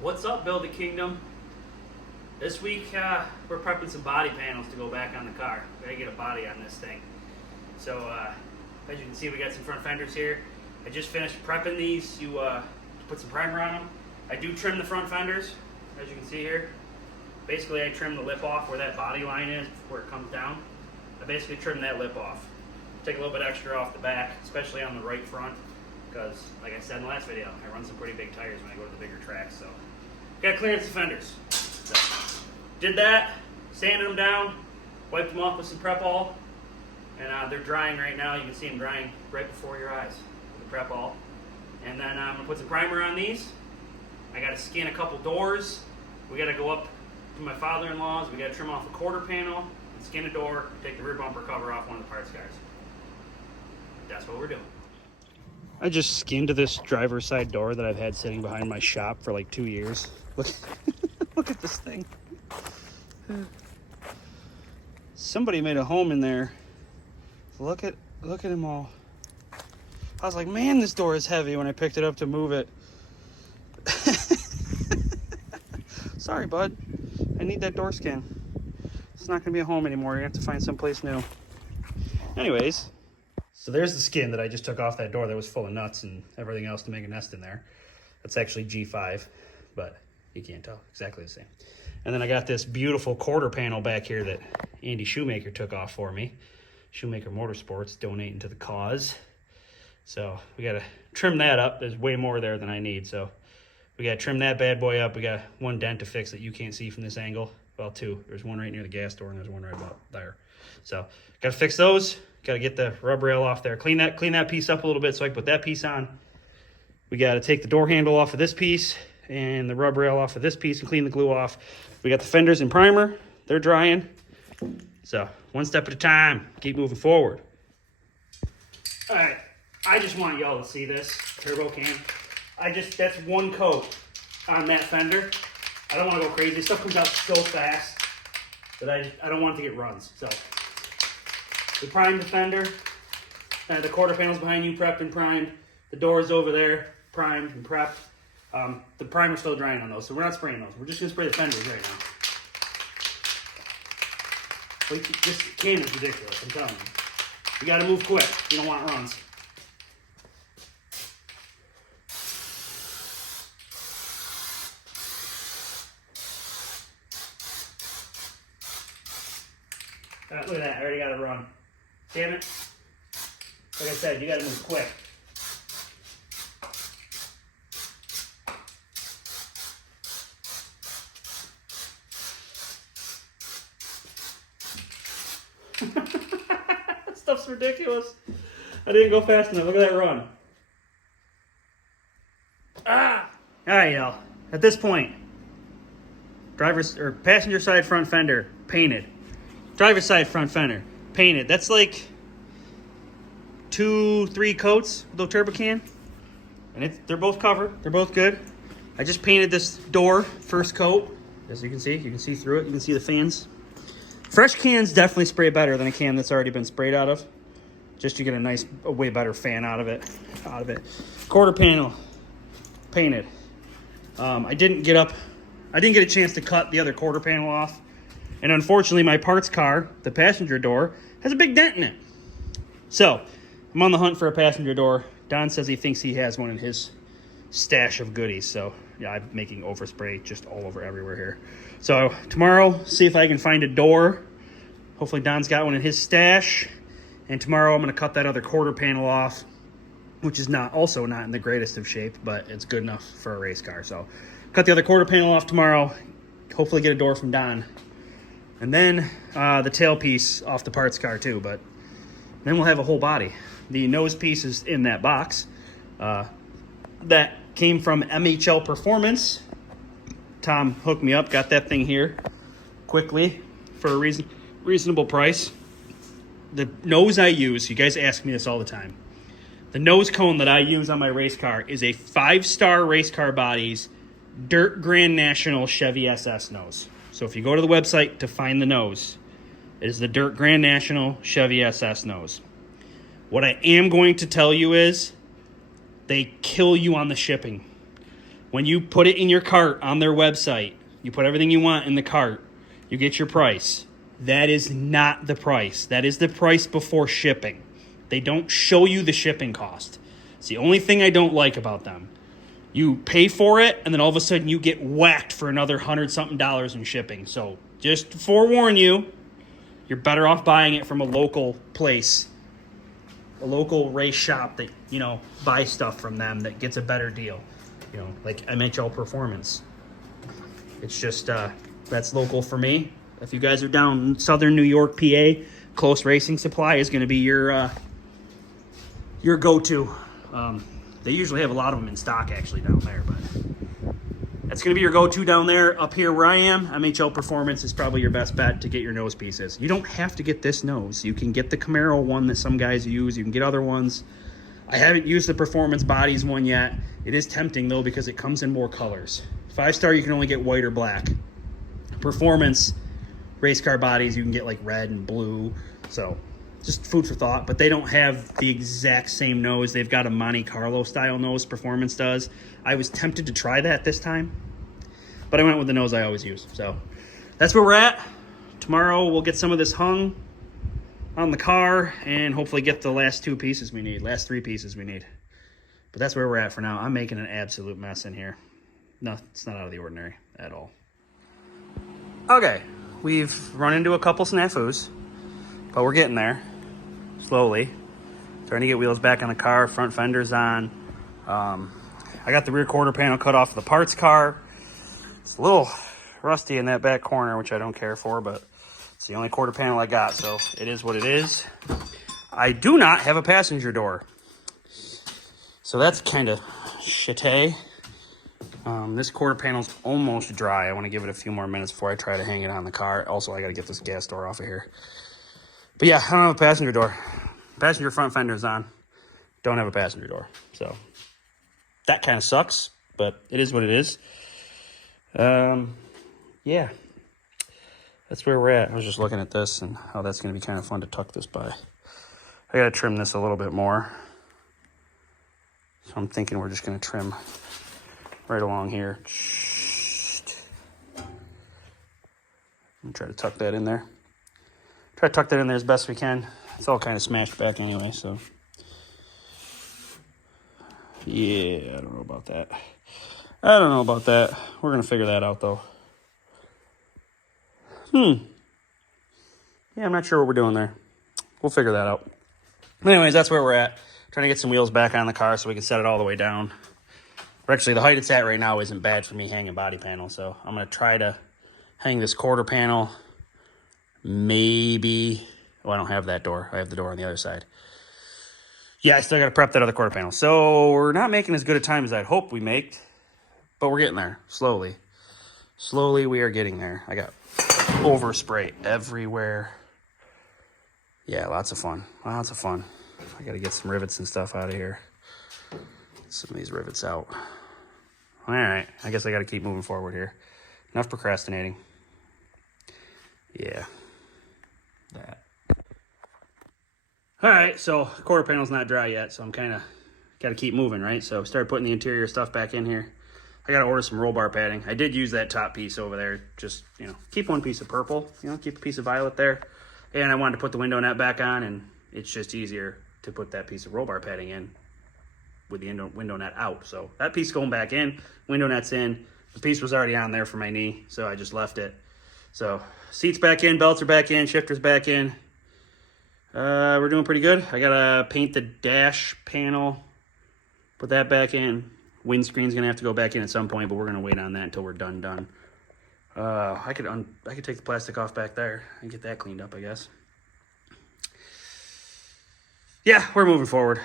What's up, Build a Kingdom? This week we're prepping some body panels to go back on the car. We gotta get a body on this thing. So as you can see, we got some front fenders here. I just finished prepping these to put some primer on them. I do trim the front fenders, as you can see here. Basically, I trim the lip off where that body line is, where it comes down. I basically trim that lip off. Take a little bit extra off the back, especially on the right front, because like I said in the last video, I run some pretty big tires when I go to the bigger tracks. So gotta clearance the fenders. So, did that, sanded them down, wiped them off with some prep all, and they're drying right now. You can see them drying right before your eyes with the prep all. And then I'm gonna put some primer on these. I gotta skin a couple doors. We gotta go up to my father-in-law's. We gotta trim off a quarter panel and skin a door, take the rear bumper cover off one of the parts cars. That's what we're doing. I just skinned this driver's side door that I've had sitting behind my shop for like 2 years. Look, look at this thing. Somebody made a home in there. Look at them all. I was like, man, this door is heavy when I picked it up to move it. Sorry, bud. I need that door skin. It's not gonna be a home anymore. You're gonna have to find someplace new. Anyways. So there's the skin that I just took off that door that was full of nuts and everything else to make a nest in there. That's actually G5, but you can't tell. Exactly the same. And then I got this beautiful quarter panel back here that Andy Shoemaker took off for me. Shoemaker Motorsports, donating to the cause. So we got to trim that up. There's way more there than I need. So we got to trim that bad boy up. We got one dent to fix that you can't see from this angle. Well, two. There's one right near the gas door and there's one right about there. So got to fix those. Got to get the rub rail off there. Clean that piece up a little bit so I can put that piece on. We got to take the door handle off of this piece and the rub rail off of this piece and clean the glue off. We got the fenders and primer. They're drying. So one step at a time. Keep moving forward. All right. I just want y'all to see this turbo can. That's one coat on that fender. I don't want to go crazy. This stuff comes out so fast that I don't want it to get runs. So we primed the fender. The quarter panel's behind you, prepped and primed. The door's over there, primed and prepped. The primer's still drying on those, so we're not spraying those. We're just gonna spray the fenders right now. This can is ridiculous, I'm telling you. You gotta move quick. You don't want runs. Look at that, I already got to run. Damn it. Like I said, you got to move quick. That stuff's ridiculous. I didn't go fast enough. Look at that run. Ah! All right, y'all. At this point, passenger side front fender painted. Driver's side front fender painted. That's like 2-3 coats with the turbo can, and they're both covered. They're both good. I just painted this door first coat. As you can see through it. You can see the fans. Fresh cans definitely spray better than a can that's already been sprayed out of. Just you get a way better fan out of it. Quarter panel painted. I didn't get a chance to cut the other quarter panel off. And unfortunately, my parts car, the passenger door, has a big dent in it. So, I'm on the hunt for a passenger door. Don says he thinks he has one in his stash of goodies. So, yeah, I'm making overspray just all over everywhere here. So, tomorrow, see if I can find a door. Hopefully, Don's got one in his stash. And tomorrow, I'm going to cut that other quarter panel off, which is also not in the greatest of shape, but it's good enough for a race car. So, cut the other quarter panel off tomorrow. Hopefully, get a door from Don. And then the tailpiece off the parts car too, but then we'll have a whole body. The nose piece is in that box. That came from MHL Performance. Tom hooked me up, got that thing here quickly for a reasonable price. The nose I use, you guys ask me this all the time. The nose cone that I use on my race car is a 5-star Race Car Bodies Dirt Grand National Chevy SS nose. So if you go to the website to find the nose, it is the Dirt Grand National Chevy SS nose. What I am going to tell you is they kill you on the shipping. When you put it in your cart on their website, you put everything you want in the cart, you get your price. That is not the price. That is the price before shipping. They don't show you the shipping cost. It's the only thing I don't like about them. You pay for it, and then all of a sudden you get whacked for another $100-something in shipping. So just to forewarn you, you're better off buying it from a local place, a local race shop that, you know, buy stuff from them that gets a better deal. You know, like MHL Performance. It's just, that's local for me. If you guys are down in southern New York, PA, Close Racing Supply is going to be your go-to. They usually have a lot of them in stock, actually, down there, but that's going to be your go-to down there. Up here where I am, MHL Performance is probably your best bet to get your nose pieces. You don't have to get this nose. You can get the Camaro one that some guys use. You can get other ones. I haven't used the Performance Bodies one yet. It is tempting, though, because it comes in more colors. 5-star, you can only get white or black. Performance race car bodies, you can get like red and blue. So just food for thought. But they don't have the exact same nose. They've got a Monte Carlo style nose, Performance does. I was tempted to try that this time, but I went with the nose I always use. So that's where we're at. Tomorrow we'll get some of this hung on the car and hopefully get the last 3 pieces we need. But that's where we're at for now. I'm making an absolute mess in here. No, it's not out of the ordinary at all. Okay, we've run into a couple snafus, but we're getting there slowly. Trying to get wheels back on the car, front fenders on. I got the rear quarter panel cut off the parts car. It's a little rusty in that back corner, which I don't care for, but it's the only quarter panel I got, so it is what it is. I do not have a passenger door, so that's kind of shitty. This quarter panel's almost dry. I want to give it a few more minutes before I try to hang it on the car. Also, I got to get this gas door off of here. But yeah, I don't have a passenger door. Passenger front fender's on. Don't have a passenger door. So that kind of sucks, but it is what it is. Yeah. That's where we're at. I was just looking at this and how that's going to be kind of fun to tuck this by. I got to trim this a little bit more. So I'm thinking we're just going to trim right along here. And try to tuck that in there. Try to tuck that in there as best we can. It's all kind of smashed back anyway, so. Yeah, I don't know about that. We're going to figure that out, though. Yeah, I'm not sure what we're doing there. We'll figure that out. Anyways, that's where we're at. Trying to get some wheels back on the car so we can set it all the way down. But actually, the height it's at right now isn't bad for me hanging body panel. So I'm going to try to hang this quarter panel. Maybe. Oh, I don't have that door. I have the door on the other side. Yeah, I still got to prep that other quarter panel. So we're not making as good a time as I'd hoped we make. But we're getting there. Slowly. Slowly, we are getting there. I got overspray everywhere. Yeah, lots of fun. Lots of fun. I got to get some rivets and stuff out of here. Get some of these rivets out. All right. I guess I got to keep moving forward here. Enough procrastinating. Yeah. That. All right. So quarter panel's not dry yet, so I'm kind of got to keep moving, right? So start putting the interior stuff back in here. I got to order some roll bar padding. I did use that top piece over there. Just, keep one piece of purple, keep a piece of violet there. And I wanted to put the window net back on, and it's just easier to put that piece of roll bar padding in with the window net out. So that piece going back in, window net's in. The piece was already on there for my knee, so I just left it. So seats back in, belts are back in, shifters back in. We're doing pretty good. I got to paint the dash panel, put that back in. Windscreen's gonna have to go back in at some point, but we're gonna wait on that until we're done. I could take the plastic off back there and get that cleaned up, I guess. Yeah, we're moving forward.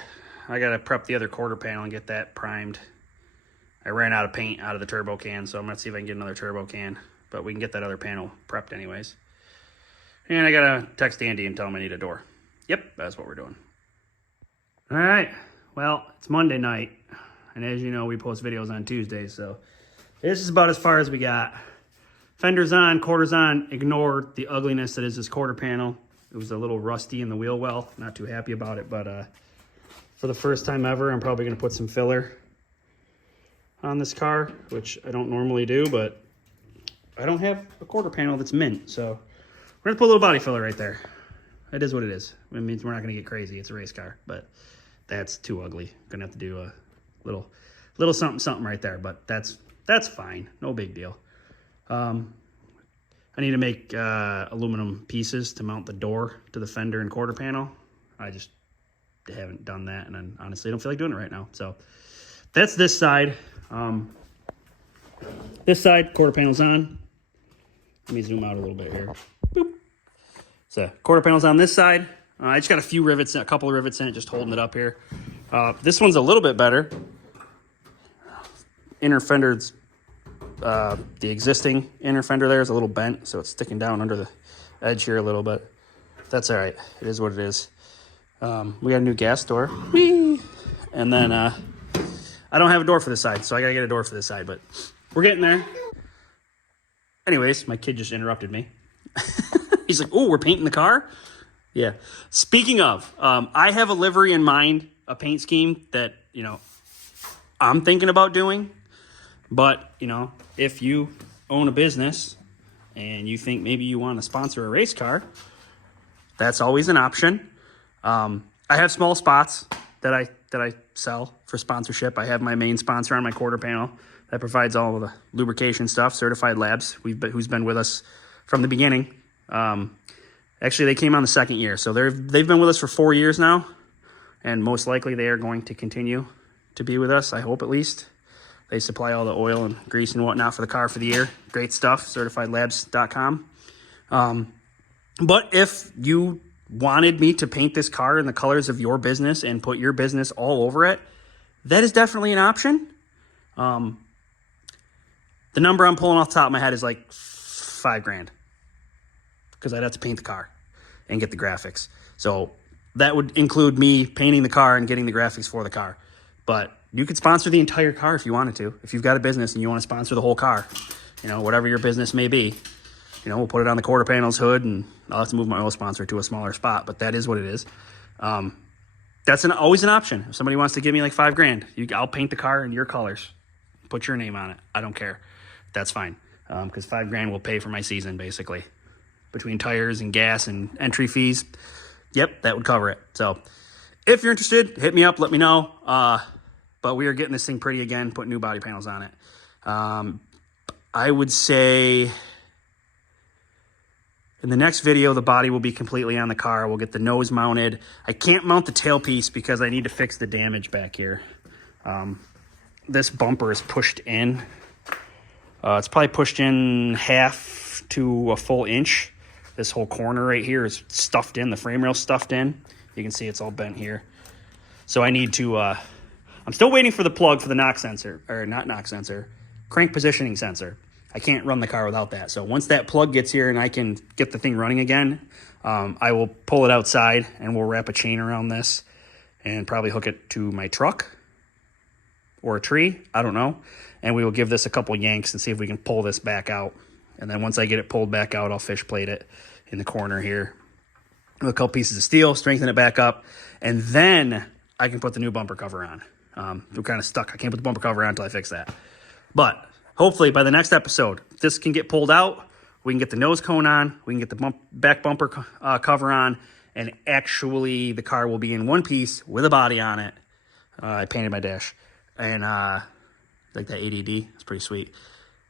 I gotta prep the other quarter panel and get that primed. I ran out of paint out of the turbo can, so I'm gonna see if I can get another turbo can, but we can get that other panel prepped anyways. And I gotta text Andy and tell him I need a door. Yep, that's what we're doing. All right, well, it's Monday night. And as you know, we post videos on Tuesdays, so this is about as far as we got. Fenders on, quarters on. Ignore the ugliness that is this quarter panel. It was a little rusty in the wheel well. Not too happy about it, but for the first time ever, I'm probably going to put some filler on this car, which I don't normally do, but I don't have a quarter panel that's mint, so we're gonna put a little body filler right there. It is what it is. It means we're not gonna get crazy. It's a race car, but that's too ugly. Gonna have to do a little something right there, but that's fine. No big deal. I need to make aluminum pieces to mount the door to the fender and quarter panel. I just haven't done that, and I honestly don't feel like doing it right now. So that's this side. This side, quarter panel's on. Let me zoom out a little bit here. Boop. So quarter panel's on this side. I just got a few rivets, a couple of rivets in it, just holding it up here. This one's a little bit better. Inner fender's, the existing inner fender there is a little bent, so it's sticking down under the edge here a little bit. That's all right. It is what it is. We got a new gas door. Whee! And then I don't have a door for this side, so I got to get a door for this side, but we're getting there. Anyways, my kid just interrupted me. He's like, oh, we're painting the car? Yeah. Speaking of, I have a livery in mind, a paint scheme that, you know, I'm thinking about doing. But, you know, if you own a business and you think maybe you want to sponsor a race car, that's always an option. I have small spots that I sell for sponsorship. I have my main sponsor on my quarter panel that provides all of the lubrication stuff, Certified Labs, who's been with us from the beginning. Actually, they came on the second year, so they've been with us for 4 years now, and most likely they are going to continue to be with us, I hope at least. They supply all the oil and grease and whatnot for the car for the year. Great stuff, certifiedlabs.com. But if you wanted me to paint this car in the colors of your business and put your business all over it, that is definitely an option. The number I'm pulling off the top of my head is like $5,000 because I'd have to paint the car and get the graphics. So that would include me painting the car and getting the graphics for the car. But you could sponsor the entire car if you wanted to. If you've got a business and you want to sponsor the whole car, you know, whatever your business may be, you know, we'll put it on the quarter panel's hood, and I'll have to move my oil sponsor to a smaller spot, but that is what it is. That's always an option. If somebody wants to give me like $5,000, I'll paint the car in your colors. Put your name on it. I don't care. That's fine. Because $5,000 will pay for my season, basically. Between tires and gas and entry fees. Yep, that would cover it. So if you're interested, hit me up, let me know. But we are getting this thing pretty again, putting new body panels on it. I would say in the next video, the body will be completely on the car. We'll get the nose mounted. I can't mount the tailpiece because I need to fix the damage back here. This bumper is pushed in. It's probably pushed in half to a full inch. This whole corner right here is stuffed in. The frame rail's stuffed in. You can see it's all bent here. So I need to... I'm still waiting for the plug for the knock sensor, or not knock sensor, crank positioning sensor. I can't run the car without that. So once that plug gets here and I can get the thing running again, I will pull it outside and we'll wrap a chain around this and probably hook it to my truck or a tree. I don't know. And we will give this a couple yanks and see if we can pull this back out. And then once I get it pulled back out, I'll fish plate it in the corner here with a couple pieces of steel, strengthen it back up, and then I can put the new bumper cover on. We're kind of stuck. I can't put the bumper cover on until I fix that. But hopefully by the next episode, this can get pulled out. We can get the nose cone on. We can get the back bumper cover on. And actually, the car will be in one piece with a body on it. I painted my dash. And like that ADD. It's pretty sweet.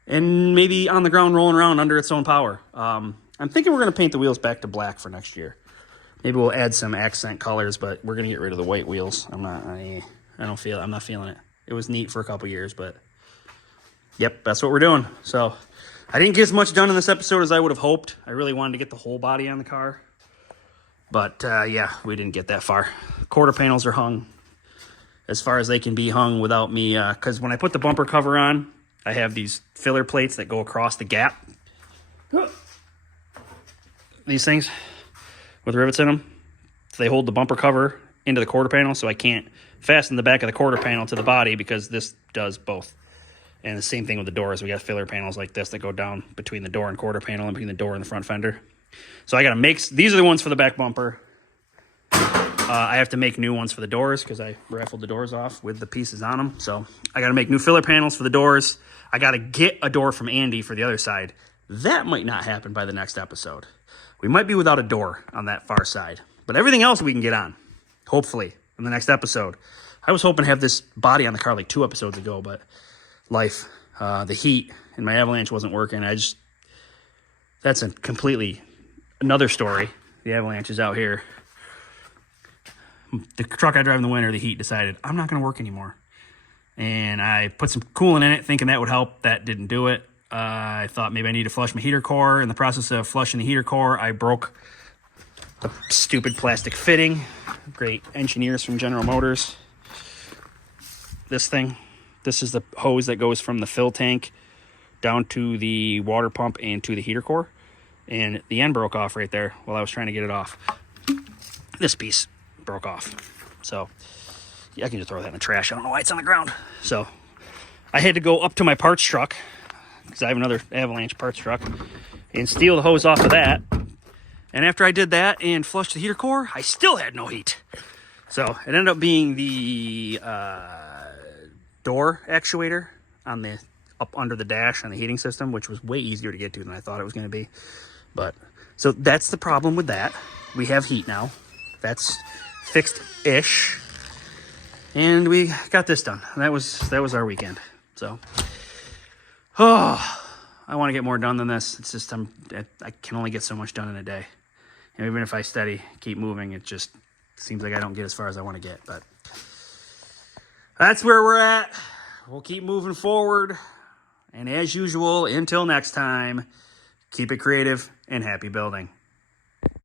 And maybe on the ground rolling around under its own power. I'm thinking we're going to paint the wheels back to black for next year. Maybe we'll add some accent colors, but we're going to get rid of the white wheels. I'm not feeling it. It was neat for a couple years, but yep, that's what we're doing. So I didn't get as much done in this episode as I would have hoped. I really wanted to get the whole body on the car. But yeah, we didn't get that far. Quarter panels are hung as far as they can be hung without me. Because when I put the bumper cover on, I have these filler plates that go across the gap. These things with rivets in them. So they hold the bumper cover into the quarter panel, so I can't fasten the back of the quarter panel to the body because this does both. And the same thing with the doors. We got filler panels like this that go down between the door and quarter panel and between the door and the front fender. So I got to make... These are the ones for the back bumper. I have to make new ones for the doors because I raffled the doors off with the pieces on them. So I got to make new filler panels for the doors. I got to get a door from Andy for the other side. That might not happen by the next episode. We might be without a door on that far side. But everything else we can get on, hopefully, in the next episode. I was hoping to have this body on the car like 2 episodes ago, but life, the heat, and my Avalanche wasn't working. That's a completely another story. The Avalanche is out here. The truck I drive in the winter, the heat decided, I'm not going to work anymore. And I put some coolant in it, thinking that would help. That didn't do it. I thought maybe I need to flush my heater core. In the process of flushing the heater core, I broke the stupid plastic fitting. Great engineers from General Motors. This thing, this is the hose that goes from the fill tank down to the water pump and to the heater core. And the end broke off right there while I was trying to get it off. This piece broke off. So yeah, I can just throw that in the trash. I don't know why it's on the ground. So I had to go up to my parts truck because I have another Avalanche parts truck and steal the hose off of that. And after I did that and flushed the heater core, I still had no heat. So it ended up being the door actuator on the up under the dash on the heating system, which was way easier to get to than I thought it was going to be. But so that's the problem with that. We have heat now. That's fixed-ish. And we got this done. That was our weekend. So, I want to get more done than this. It's just I can only get so much done in a day. And even if I keep moving, it just seems like I don't get as far as I want to get. But that's where we're at. We'll keep moving forward. And as usual, until next time, keep it creative and happy building.